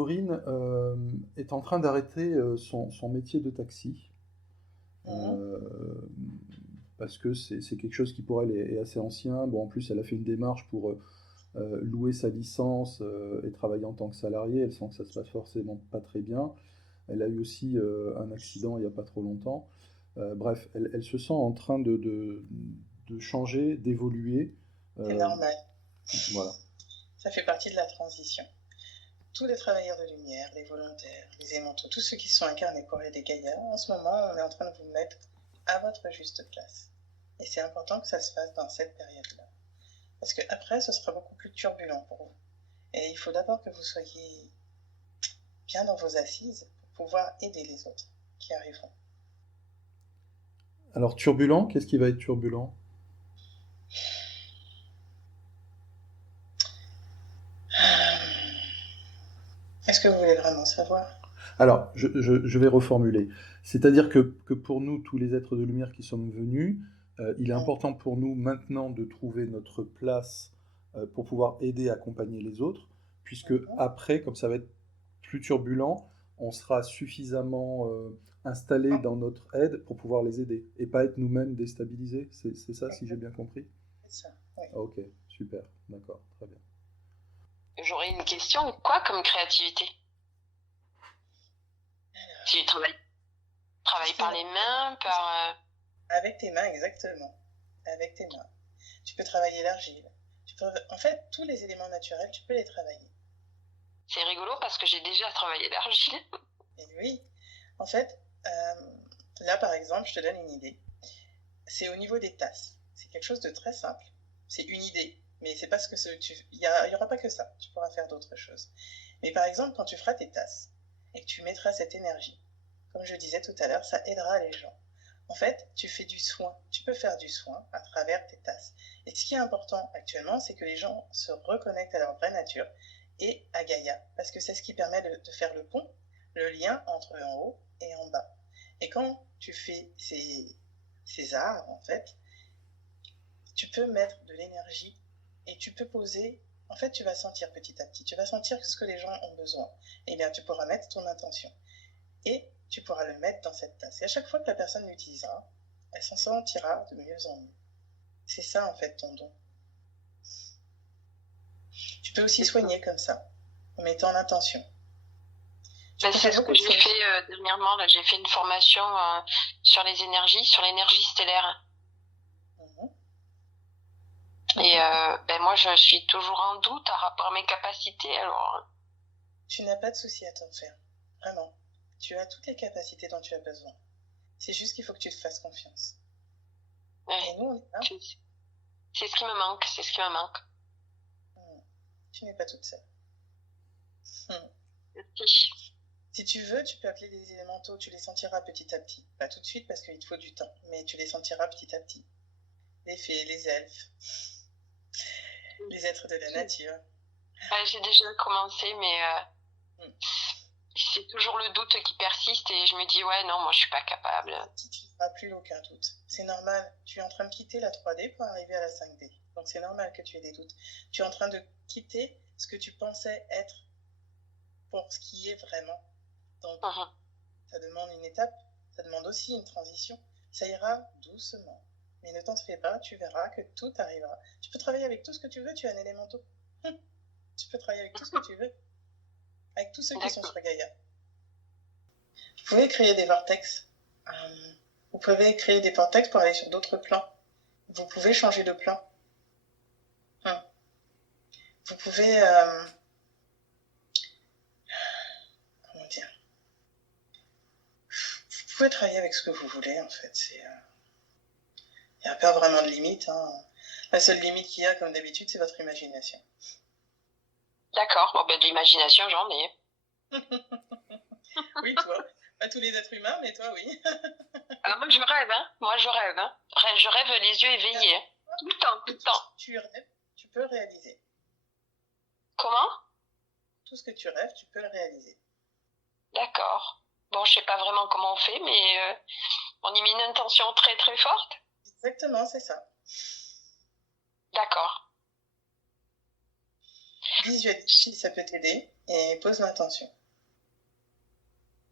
Corinne est en train d'arrêter son métier de taxi. Mhm. Euh, Parce que c'est quelque chose qui pour elle est assez ancien. Bon, en plus, elle a fait une démarche pour louer sa licence et travailler en tant que salariée. Elle sent que ça se passe forcément pas très bien. Elle a eu aussi un accident il n'y a pas trop longtemps. Bref, elle se sent en train de changer, d'évoluer. C'est Euh, normal. voilà. Ça fait partie de la transition. Tous les travailleurs de lumière, les volontaires, les aimantaux, tous ceux qui sont incarnés pour aider Gaïa, en ce moment, on est en train de vous mettre à votre juste place. Et c'est important que ça se fasse dans cette période-là. Parce qu'après, ce sera beaucoup plus turbulent pour vous. Et il faut d'abord que vous soyez bien dans vos assises pour pouvoir aider les autres qui arriveront. Alors, turbulent, qu'est-ce qui va être turbulent? Est-ce que vous voulez vraiment savoir? Alors, je vais reformuler. C'est-à-dire que pour nous, tous les êtres de lumière qui sommes venus, il est important pour nous maintenant de trouver notre place pour pouvoir aider, accompagner les autres, puisque après, comme ça va être plus turbulent, on sera suffisamment installé dans notre aide pour pouvoir les aider et pas être nous-mêmes déstabilisés. C'est ça, si j'ai bien compris? C'est ça, oui. Ah, ok, super, d'accord, très bien. J'aurais une question. Quoi comme créativité? Si tu travailles par les mains, par... Avec tes mains, exactement. Avec tes mains. Tu peux travailler l'argile. En fait, tous les éléments naturels, tu peux les travailler. C'est rigolo parce que j'ai déjà travaillé l'argile. Et oui. En fait, là, par exemple, je te donne une idée. C'est au niveau des tasses. C'est quelque chose de très simple. C'est une idée. Mais c'est parce que il y aura pas que ça. Tu pourras faire d'autres choses. Mais par exemple, quand tu feras tes tasses et que tu mettras cette énergie, comme je disais tout à l'heure, ça aidera les gens. En fait, tu fais du soin. Tu peux faire du soin à travers tes tasses. Et ce qui est important actuellement, c'est que les gens se reconnectent à leur vraie nature et à Gaïa. Parce que c'est ce qui permet de faire le pont, le lien entre en haut et en bas. Et quand tu fais ces arts, en fait, tu peux mettre de l'énergie et tu peux poser. En fait, tu vas sentir petit à petit. Tu vas sentir ce que les gens ont besoin. Et bien, tu pourras mettre ton intention. Et tu pourras le mettre dans cette tasse. Et à chaque fois que la personne l'utilisera, elle s'en sentira de mieux en mieux. C'est ça, en fait, ton don. Tu peux aussi soigner comme ça, en mettant l'intention. C'est ce que j'ai fait dernièrement. Là, j'ai fait une formation sur les énergies, sur l'énergie stellaire. Et moi, je suis toujours en doute par rapport à mes capacités. Alors, tu n'as pas de souci à t'en faire. Vraiment. Tu as toutes les capacités dont tu as besoin. C'est juste qu'il faut que tu te fasses confiance. Ouais. Et nous, on est là. C'est ce qui me manque. C'est ce qui me manque. Tu n'es pas toute seule. Merci. Si tu veux, tu peux appeler des élémentaux, tu les sentiras petit à petit. Pas tout de suite parce qu'il te faut du temps, mais tu les sentiras petit à petit. Les fées, les elfes, les êtres de la nature. J'ai déjà commencé, mais c'est toujours le doute qui persiste et je me dis, ouais, non, moi je suis pas capable. Tu n'auras plus aucun doute. C'est normal, tu es en train de quitter la 3D pour arriver à la 5D. Donc c'est normal que tu aies des doutes. Tu es en train de quitter ce que tu pensais être pour ce qui est vraiment. Donc ça demande une étape, ça demande aussi une transition. Ça ira doucement. Mais ne t'en fais pas, tu verras que tout arrivera. Tu peux travailler avec tout ce que tu veux, tu es un élémentaux. Tu peux travailler avec tout ce que tu veux. Avec tous ceux qui sont sur Gaïa. Vous pouvez créer des vortex. Vous pouvez créer des vortex pour aller sur d'autres plans. Vous pouvez changer de plan. Vous pouvez... comment dire? Vous pouvez travailler avec ce que vous voulez, en fait. Il n'y a pas vraiment de limite. La seule limite qu'il y a, comme d'habitude, c'est votre imagination. D'accord. Bon, de l'imagination, j'en ai. Oui, toi. Pas tous les êtres humains, mais toi, oui. Alors moi, je rêve, hein. Moi, je rêve, hein. Je rêve les yeux éveillés. Tout le temps, tout le temps. Tu rêves, tu peux réaliser. Comment? Tout ce que tu rêves, tu peux le réaliser. D'accord. Bon, je sais pas vraiment comment on fait, mais on y met une intention très très forte. Exactement, c'est ça. D'accord. Visualise si ça peut t'aider et pose l'intention.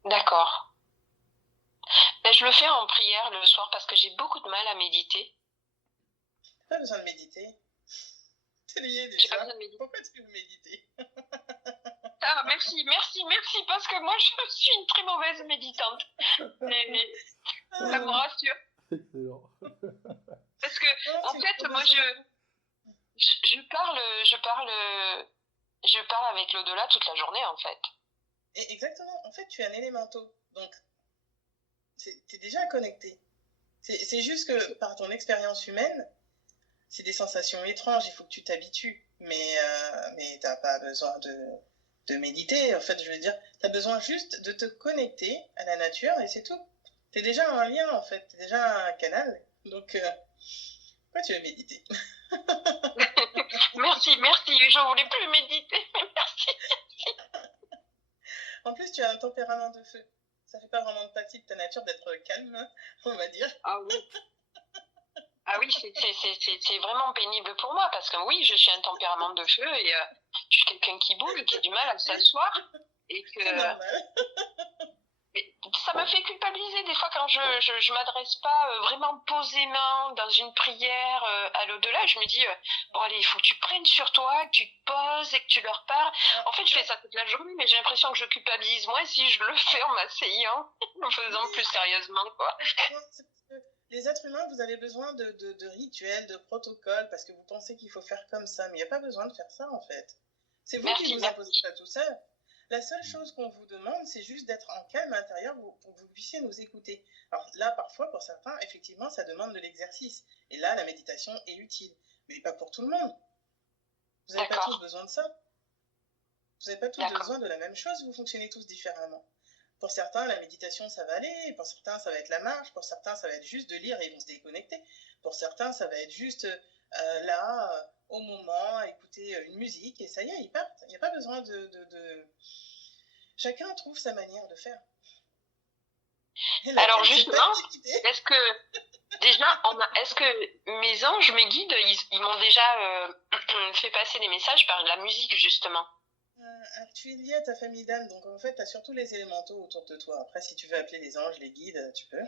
D'accord. Ben, je le fais en prière le soir parce que j'ai beaucoup de mal à méditer. T'as pas besoin de méditer. T'es lié J'ai pas déjà. besoin de méditer. Pourquoi tu veux méditer? Ah, merci, parce que moi, je suis une très mauvaise méditante. Mais ça me rassure. Excellent. Parce que, Non, en c'est fait, trop moi, besoin. je parle avec l'au-delà toute la journée, en fait. Et exactement. En fait, tu es un élémento. Donc, t'es déjà connecté. C'est juste que par ton expérience humaine, c'est des sensations étranges. Il faut que tu t'habitues. Mais t'as pas besoin de méditer. En fait, je veux dire, t'as besoin juste de te connecter à la nature et c'est tout. T'es déjà un lien, en fait. T'es déjà un canal. Donc, pourquoi tu veux méditer? Merci, je voulais plus méditer, mais merci. En plus, tu as un tempérament de feu. Ça fait pas vraiment partie de ta nature d'être calme, on va dire. Ah oui. Ah oui, c'est vraiment pénible pour moi parce que oui, je suis un tempérament de feu et je suis quelqu'un qui bouge, qui a du mal à s'asseoir et que C'est normal. ça me fait culpabiliser des fois quand je m'adresse pas vraiment posément dans une prière à l'au-delà. Je me dis bon allez, il faut que tu prennes sur toi, que tu te poses et que tu leur parles. En fait, je fais ça toute la journée, mais j'ai l'impression que je culpabilise moins si je le fais en m'asseyant, en faisant plus sérieusement quoi. Non, c'est parce que les êtres humains, vous avez besoin de rituels, de protocoles, parce que vous pensez qu'il faut faire comme ça, mais il n'y a pas besoin de faire ça en fait. C'est vous qui vous imposez ça tout seul. La seule chose qu'on vous demande, c'est juste d'être en calme intérieur pour que vous puissiez nous écouter. Alors là, parfois, pour certains, effectivement, ça demande de l'exercice. Et là, la méditation est utile. Mais pas pour tout le monde. Vous n'avez pas tous besoin de ça. Vous n'avez pas tous besoin de la même chose, vous fonctionnez tous différemment. Pour certains, la méditation, ça va aller. Pour certains, ça va être la marche. Pour certains, ça va être juste de lire et ils vont se déconnecter. Pour certains, ça va être juste là, au moment, écouter une musique et ça y est, ils partent. Il n'y a pas besoin Chacun trouve sa manière de faire. Alors justement, est-ce que mes anges, mes guides, ils m'ont déjà fait passer des messages par la musique justement? Tu es lié à ta famille d'âme, donc en fait, tu as surtout les élémentaux autour de toi. Après, si tu veux appeler les anges, les guides, tu peux.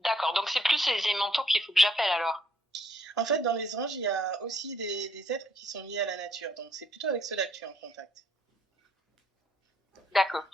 D'accord, donc c'est plus les élémentaux qu'il faut que j'appelle alors. En fait, dans les anges, il y a aussi des êtres qui sont liés à la nature, donc c'est plutôt avec ceux-là que tu es en contact. D'accord.